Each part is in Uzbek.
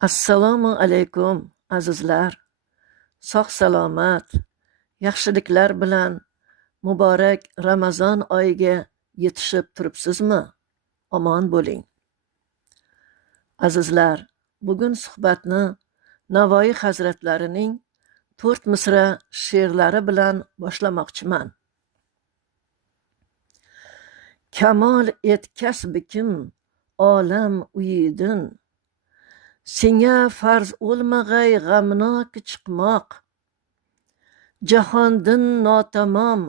Assalomu alaykum azizlar. Sog' salomat, yaxshiliklar bilan muborak Ramazon oyiga yetishib turibsizmi? Omon bo'ling. Azizlar, bugun suhbatni Navoiy hazratlarining 4 misra she'rlari bilan boshlamoqchiman. Kamol et kasbikim olam uyidin, senga farz o'lmag'ay g'amnok chiqmoq, jahondin notamom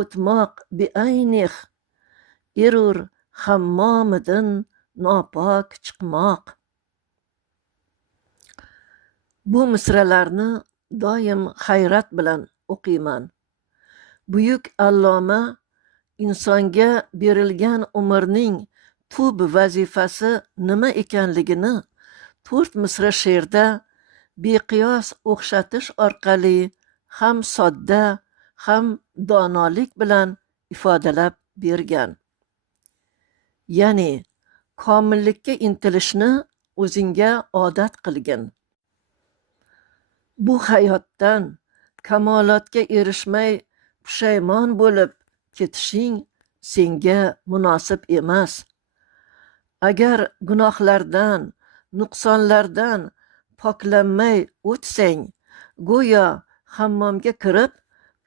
o'tmoq beaynih, erur hammomidin nopok chiqmoq. Bu misralarni doim hayrat bilan o'qiyman. Buyuk alloma insonga berilgan umrning tub vazifasi nima ekanligini 4 misra she'rda beqiyos o'xshatish orqali ham sodda, ham donolik bilan ifodalab bergan. Ya'ni komillikka intilishni o'zingga odat qilgin. Bu hayotdan kamolotga erishmay pushaymon bo'lib ketishing senga munosib emas. Agar gunohlardan, nuqsonlardan poklanmay o'tsang, go'yo hammomga kirib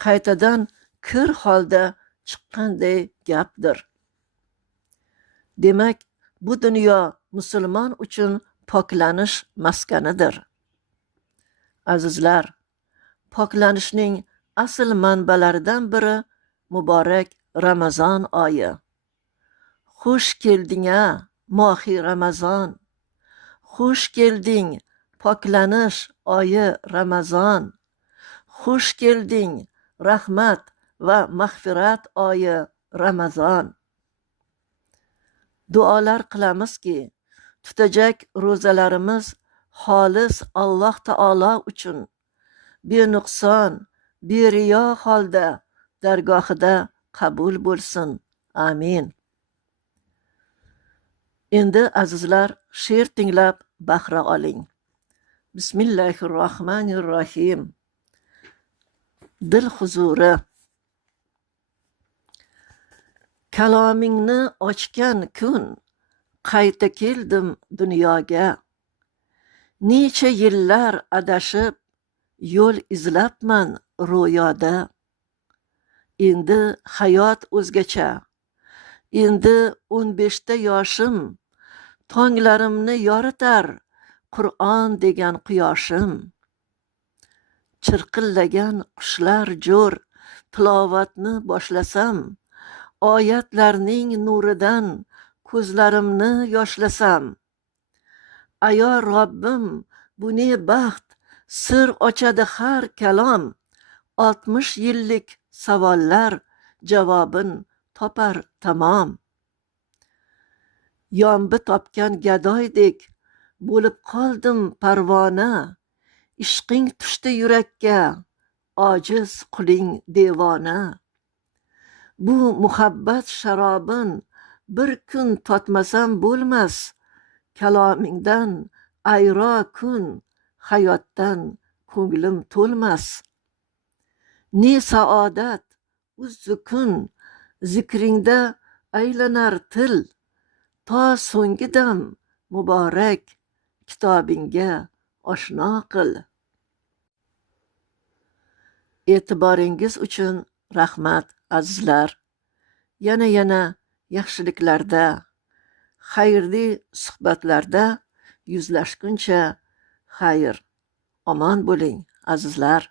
qaytadan kir holda chiqqanday gapdir. Demak, bu dunyo musulmon uchun poklanish maskanidir. Azizlar, poklanishning asl manbalaridan biri muborak Ramazon oyi. Xush kelding-a, mohi Ramazon. Xush kelding, poklanish oyi Ramazon. Xush kelding, rahmat va mag'firat oyi Ramazon. Duolar qilamizki, tutajak ro'zalarimiz xolis Alloh taolo uchun benuqson, beriyo holda dargohida qabul bo'lsin. Amin. Endi azizlar, she'r tinglab bahra oling. Bismillahirrohmanirrohim. Dil huzuri. Kalomingni ochgan kun qayta keldim dunyoga. Necha yillar adashib yo'l izlabman ro'yoda. Endi hayot o'zgacha. Endi 15 yoshim, tonglarimni yoritar Qur'on degan quyoshim. Chirqillagan qushlar jo'r tilovatni boshlasam, oyatlarning nuridan ko'zlarimni yoshlasam. Ayo Robbim, bu ne baxt, sir ochadi har kalom. 60 yillik savollar javobin topar tamom. Yombi topgan gadoydek bo'lib qoldim parvona. Ishqing tushdi yurakka, ojiz quling devona. Bu muhabbat sharobin bir kun totmasam bo'lmas. Kalomingdan ayro kun, hayotdan ko'nglim to'lmas. Ne saodat uzzu kun, zikringda aylanar til. To so'nggi dam muborak, kitobingga oshno qil. E'tiboringiz uchun rahmat azizlar. Yana yaxshiliklarda, xayrli suhbatlarda yuzlashguncha xayr. Omon bo'ling azizlar.